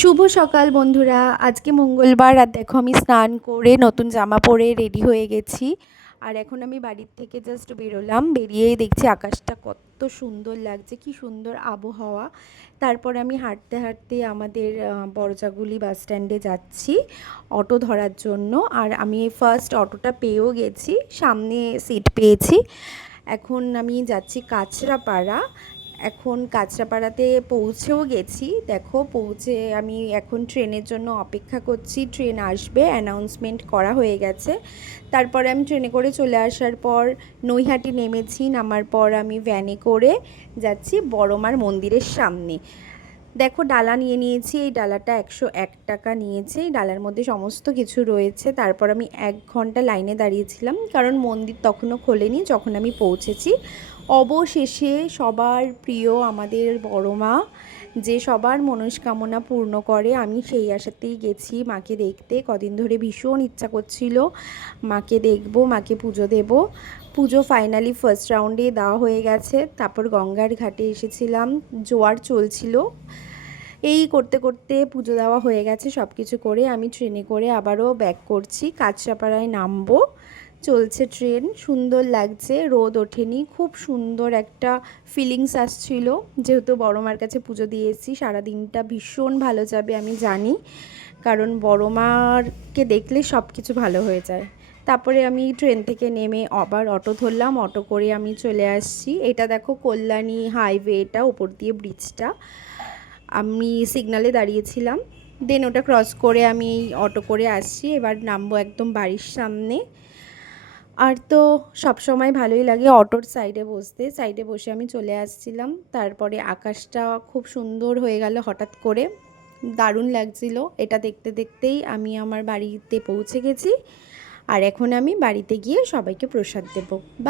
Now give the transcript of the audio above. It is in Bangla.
শুভ সকাল বন্ধুরা। আজকে মঙ্গলবার আর দেখো আমি স্নান করে নতুন জামা পরে রেডি হয়ে গেছি। আর এখন আমি বাড়ির থেকে জাস্ট বেরোলাম, বেরিয়েই দেখছি আকাশটা কত সুন্দর লাগছে, কি সুন্দর আবহাওয়া। তারপর আমি হাঁটতে হাঁটতে আমাদের বড়জাগুলি বাস স্ট্যান্ডে যাচ্ছি অটো ধরার জন্য। আর আমি ফার্স্ট অটোটা পেয়েও গেছি, সামনে সিট পেয়েছি। এখন আমি যাচ্ছি কাঁচরাপাড়া। এখন কাঁচরাপাড়াতে পৌঁছেও গেছি, দেখো পৌঁছে আমি এখন ট্রেনের জন্য অপেক্ষা করছি। ট্রেন আসবে, অ্যানাউন্সমেন্ট করা হয়ে গেছে। তারপরে আমি ট্রেনে করে চলে আসার পর নৈহাটি নেমেছি, নামার পর আমি ভ্যানে করে যাচ্ছি বড়মার মন্দিরের সামনে। দেখো ডালা নিয়ে নিয়েছি, এই ডালাটা 101 টাকা নিয়েছে। এই ডালার মধ্যে সমস্ত কিছু রয়েছে। তারপর আমি 1 ঘন্টা লাইনে দাঁড়িয়েছিলাম, কারণ মন্দির তখনও খোলেনি যখন আমি পৌঁছেছি। অবশেষে সবার প্রিয় আমাদের বড়মা, যে সবার মনস্কামনা পূর্ণ করে, আমি সেই আশাতেই গেছি মাকে দেখতে। কদিন ধরে ভীষণ ইচ্ছা করছিল মাকে দেখব, মাকে পুজো দেব। পুজো ফাইনালি ফার্স্ট রাউন্ডে দেওয়া হয়ে গেছে। তারপর গঙ্গার ঘাটে এসেছিলাম, জোয়ার চলছিল। এই করতে করতে পুজো দেওয়া হয়ে গেছে। সব কিছু করে আমি ট্রেনে করে আবারও ব্যাক করছি, কাঁচরাপাড়ায় নামবো। চলছে ট্রেন, সুন্দর লাগছে, রোদ ওঠেনি, খুব সুন্দর একটা ফিলিংস আসছিল। যেহেতু বড়মার কাছে পুজো দিয়েছি, সারাদিনটা ভীষণ ভালো যাবে আমি জানি, কারণ বড়মাকে দেখলে সব কিছু ভালো হয়ে যায়। তারপরে আমি ট্রেন থেকে নেমে আবার অটো ধরলাম, অটো করে আমি চলে আসছি। এটা দেখো কল্যাণী হাইওয়ে, এটা ওপর দিয়ে ব্রিজটা। আমি সিগনালে দাঁড়িয়েছিলাম, দেন ওটা ক্রস করে আমি অটো করে আসছি। এবার নামবো একদম বাড়ির সামনে। আর তো সব সময় ভালোই লাগে অটোর সাইডে বসতে, সাইডে বসে আমি চলে আসছিলাম। তারপরে আকাশটা খুব সুন্দর হয়ে গেল হঠাৎ করে, দারুণ লাগছিল। এটা দেখতে দেখতেই আমি আমার বাড়িতে পৌঁছে গেছি। আর এখন আমি বাড়িতে গিয়ে সবাইকে প্রসাদ দেবো। বা